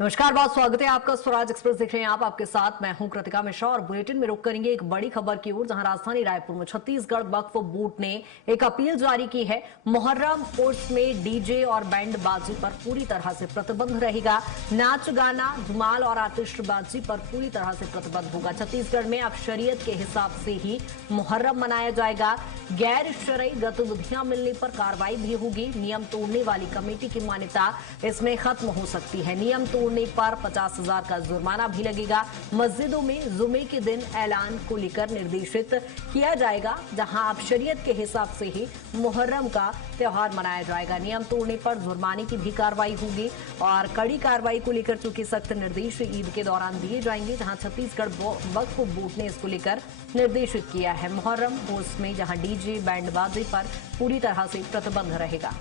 नमस्कार, बहुत स्वागत है आपका। स्वराज एक्सप्रेस देख रहे हैं आप, आपके साथ मैं हूं कृतिका मिश्रा और बुलेटिन में रुक करेंगे एक बड़ी खबर की ओर, जहां राजधानी रायपुर में छत्तीसगढ़ वक्फ बोर्ड ने एक अपील जारी की है। मुहर्रम उर्स में डीजे और बैंड बाजी पर पूरी तरह से प्रतिबंध रहेगा। नाच गाना, धुमाल और आतिशबाजी पर पूरी तरह से प्रतिबंध होगा। छत्तीसगढ़ में अब शरीयत के हिसाब से ही मुहर्रम मनाया जाएगा। गैर शरई गतिविधियां मिलने पर कार्रवाई भी होगी। नियम तोड़ने वाली कमेटी की मान्यता इसमें खत्म हो सकती है। नियम तोड़ने पर 50,000 का जुर्माना भी लगेगा। मस्जिदों में जुमे के दिन ऐलान को लेकर निर्देशित किया जाएगा, जहां अब शरीयत के हिसाब से ही मुहर्रम का त्योहार मनाया जाएगा। नियम तोड़ने पर जुर्माने की भी कार्रवाई होगी और कड़ी कार्रवाई को लेकर चूंकि सख्त निर्देश ईद के दौरान दिए जाएंगे, जहां छत्तीसगढ़ वक्फ बोर्ड ने इसको लेकर निर्देशित किया है। मुहर्रम उर्स में जहां डीजे बैंड बाजे पर पूरी तरह से प्रतिबंध रहेगा।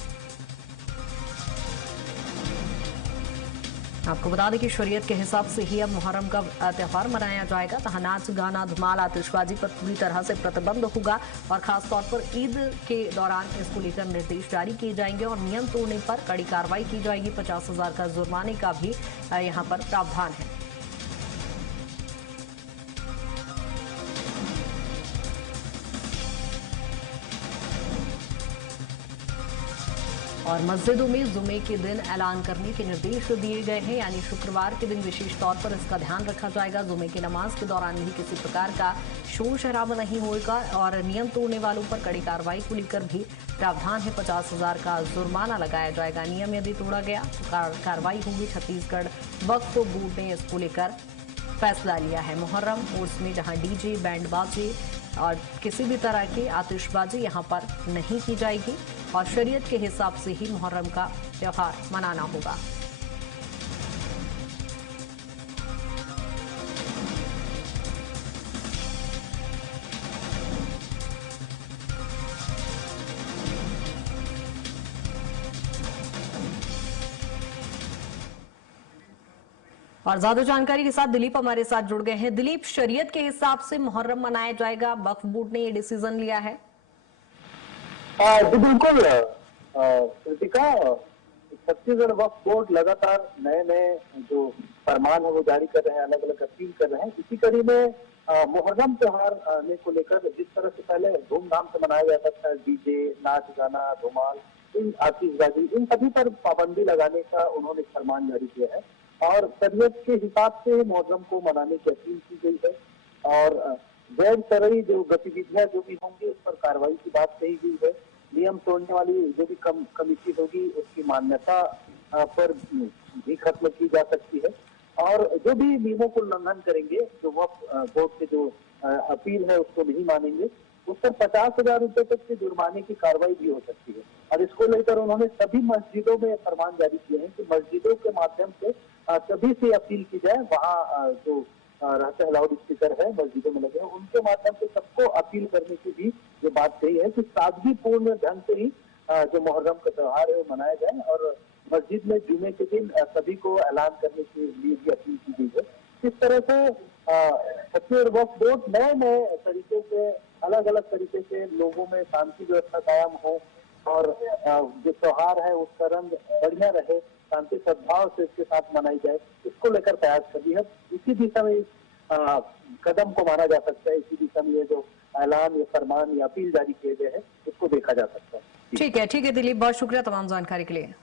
आपको बता दें कि शरीयत के हिसाब से ही अब मुहर्रम का त्यौहार मनाया जाएगा, जहां नाच गाना, धमाल, आतिशबाजी पर पूरी तरह से प्रतिबंध होगा और खासतौर पर ईद के दौरान इसको लेकर निर्देश जारी किए जाएंगे और नियम तोड़ने पर कड़ी कार्रवाई की जाएगी। 50,000 का जुर्माने का भी यहां पर प्रावधान है। और मस्जिदों में जुमे के दिन ऐलान करने के निर्देश दिए गए हैं, यानी शुक्रवार के दिन विशेष तौर पर इसका ध्यान रखा जाएगा। जुमे की नमाज के दौरान भी किसी प्रकार का शोर शराबा नहीं होगा और नियम तोड़ने वालों पर कड़ी कार्रवाई को लेकर भी प्रावधान है। 50,000 का जुर्माना लगाया जाएगा। नियम यदि तोड़ा गया तो कार्रवाई होगी। छत्तीसगढ़ वक्फ बोर्ड ने इसको लेकर फैसला लिया है। मुहर्रम उर्स में जहां डीजे, बैंड बाजे और किसी भी तरह की आतिशबाजी यहां पर नहीं की जाएगी और शरीयत के हिसाब से ही मुहर्रम का त्योहार मनाना होगा। और ज्यादा जानकारी के साथ दिलीप हमारे साथ जुड़ गए हैं। दिलीप, शरीयत के हिसाब से मुहर्रम मनाया जाएगा, वक्फ बोर्ड ने ये डिसीजन लिया है। जी बिल्कुल कृतिका, छत्तीसगढ़ वक्फ बोर्ड लगातार नए नए जो फरमान है वो जारी कर रहे हैं, अलग अलग अपील कर रहे हैं। इसी कड़ी में मुहर्रम त्योहार आने को लेकर जिस तरह से पहले धूमधाम से मनाया जाता था, डीजे, नाच गाना, धुमाल, इन आतिशबाजी, इन सभी पर पाबंदी लगाने का उन्होंने फरमान जारी किया है और शरीयत के हिसाब से मुहर्रम को मनाने की अपील की गई है और गैर शरई जो गतिविधियां जो भी होंगी उस पर कार्रवाई की बात कही गई है। नियम तोड़ने वाली जो भी कमेटी होगी उसकी मान्यता पर भी खत्म की जा सकती है और जो भी नियमों को उल्लंघन करेंगे, जो वक्फ बोर्ड के जो अपील है उसको नहीं मानेंगे, उस पर 50,000 रुपए तक के जुर्माने की कार्रवाई भी हो सकती है। और इसको लेकर उन्होंने सभी मस्जिदों में फरमान जारी किए हैं कि मस्जिदों के माध्यम से सभी से अपील की जाए। वहाँ जो रहते हैं लाउड स्पीकर है मस्जिदों में लगे हैं, उनके माध्यम से सबको अपील करने की भी जो बात कही है कि सादगीपूर्ण ढंग से ही जो मुहर्रम का त्योहार है वो मनाया जाए और मस्जिद में जुमे के दिन सभी को ऐलान करने के लिए भी अपील की गई है। इस तरह से छत्तीसगढ़ वक्फ बोर्ड नए नए तरीके से, अलग अलग तरीके से लोगों में शांति व्यवस्था कायम हो और जो त्योहार है उसका रंग बढ़िया रहे, शांति सद्भाव से इसके साथ मनाई जाए, इसको लेकर प्रयास कर रही है। इसी दिशा में कदम को माना जा सकता है। इसी दिशा में ये जो ऐलान या फरमान या अपील जारी किए गए हैं उसको देखा जा सकता है। ठीक है दिलीप, बहुत शुक्रिया तमाम जानकारी के लिए।